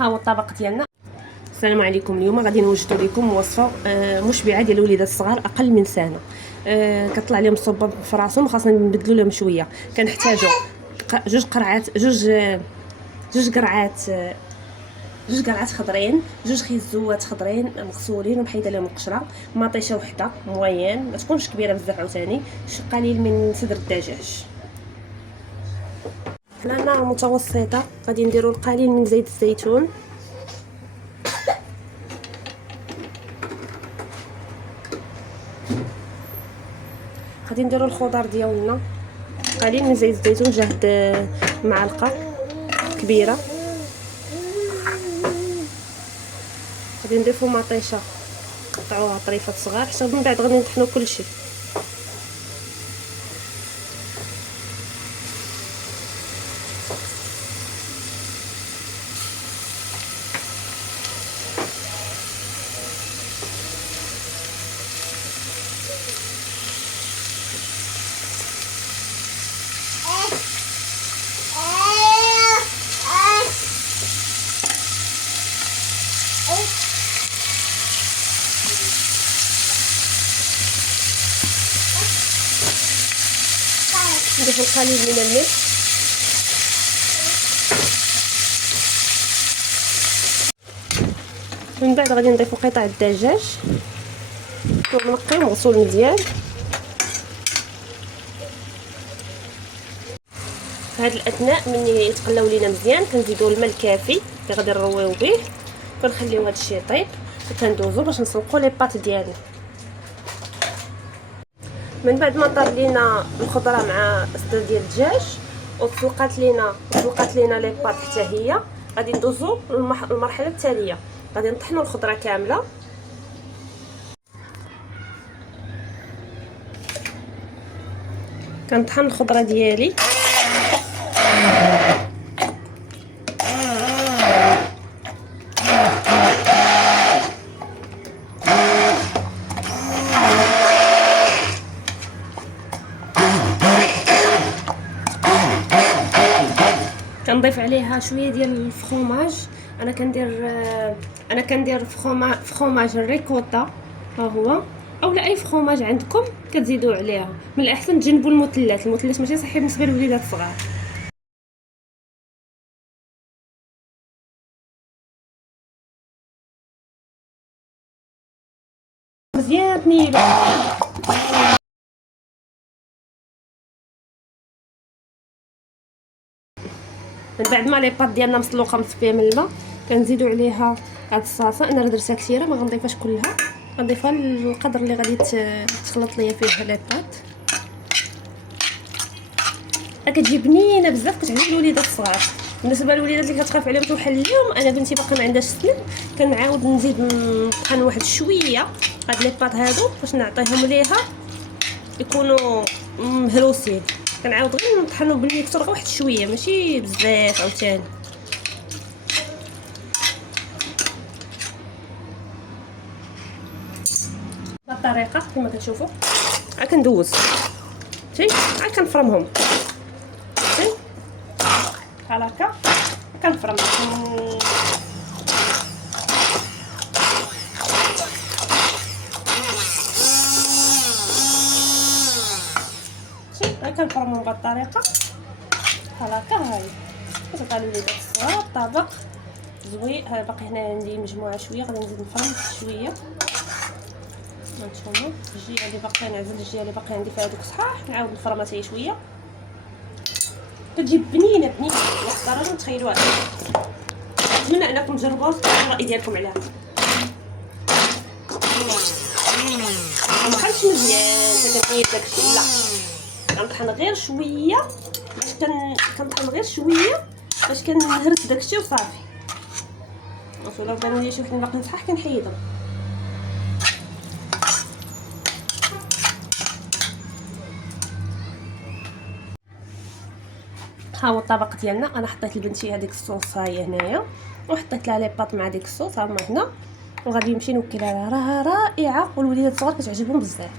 ها هو الطبق ديالنا. السلام عليكم. اليوم غادي نوجد لكم وصفه مشبعه ديال الوليدات الصغار اقل من سنه. كطلع لهم الصبه في راسهم، خاصنا نبدلوا لهم شويه. كنحتاجوا جوج قرعات جوج قرعات خضرين، جوج خيزوات خضرين مغسولين ومحيده لهم القشره، مطيشه وحده موين ما تكونش كبيره بزاف، عاوتاني قليل من صدر الدجاج. على نار متوسطه غادي نديروا القليل من زيت الزيتون، غادي نديروا الخضر ديالنا، قليل من زيت الزيتون، جهد معلقه كبيره. غادي نضيفوا مطيشه نقطعوها طريفات صغار، حتى من بعد غادي نطحنوا كلشي. نضيف القليل من الملح، من بعد غادي نضيفوا قطع الدجاج منقي ومغسول مزيان. في هذا الاثناء ملي يتقلاو لينا مزيان كنزيدوا الماء الكافي اللي غادي نرويو به، كنخليو هذا الشيء يطيب وكندوزو باش نسلقوا لي باط ديالنا. من بعد ما طاب لينا الخضره مع الصدر ديال الدجاج وتسلقات لينا لي باط حتى هي، غادي ندوزو للمرحله التاليه. غادي نطحنوا الخضره كامله، كنطحن الخضره ديالي كنضيف عليها شويه ديال الفخوماج. انا كندير فخوماج الريكوتا، ها هو، اولا اي فخوماج عندكم كتزيدوا عليها. من الاحسن تجنبوا المثلثات ماشي صحي بالنسبه للوليدات الصغار. مزيان تنيلو. من بعد ما لي باط ديالنا مسلوقه مصفيه من الماء كنزيدوا عليها هاد الصلصه. انا درتها كثيره ما غنضيفهاش كلها، غنضيفها القدر اللي غادي تخلط ليا فيه لي باط. كتجي بنينه بزاف، كتعجب الوليدات الصغار. بالنسبه للوليدات اللي كتخاف عليهم توحل اليوم، انا بنتي باقا ما عندهاش سنين، كنعاود نزيد نطحن واحد شويه هاد لي باط هادو باش نعطيهم ليها يكونوا مهروسين. كنعاود غير نطحنوا بالميكسور غير واحد شويه ماشي بزاف عاوتاني. بهذه الطريقه كما كتشوفوا كندوز كنفرمهم بحال هكا، كنفرمهم كنفرمهم بهذه الطريقه بحال هكا. هاهي كتعطي للوليدات الصغار طبق زوين. ها باقي هنا عندي مجموعه شويه، غادي نزيد نفرم شويه. هانتوما الجهه اللي باقي نعزل الجهه اللي باقي عندي فيها دوك صحاح، نعاود نفرمها حتى هي شويه. كتجي بنينه لواحد الدرجه تخيلوها. نتمنى انكم تجربوها وتعطيو الراي ديالكم عليها. مطحنش مزيان كتميز داكشي، لا كنطحن غير شويه باش كنهرس داكشي وصافي. ولا بانوا لي شي وحدين باقيين صحاح كنحيدهم. ها هو الطبق ديالنا. انا حطيت لبنتي هذيك الصوص هي هنايا، وحطيت لها لي باط مع ديك الصوص ها هما هنا، وغادي نمشي نوكلها. راها رائعه والوليدات الصغار كتعجبهم بزاف.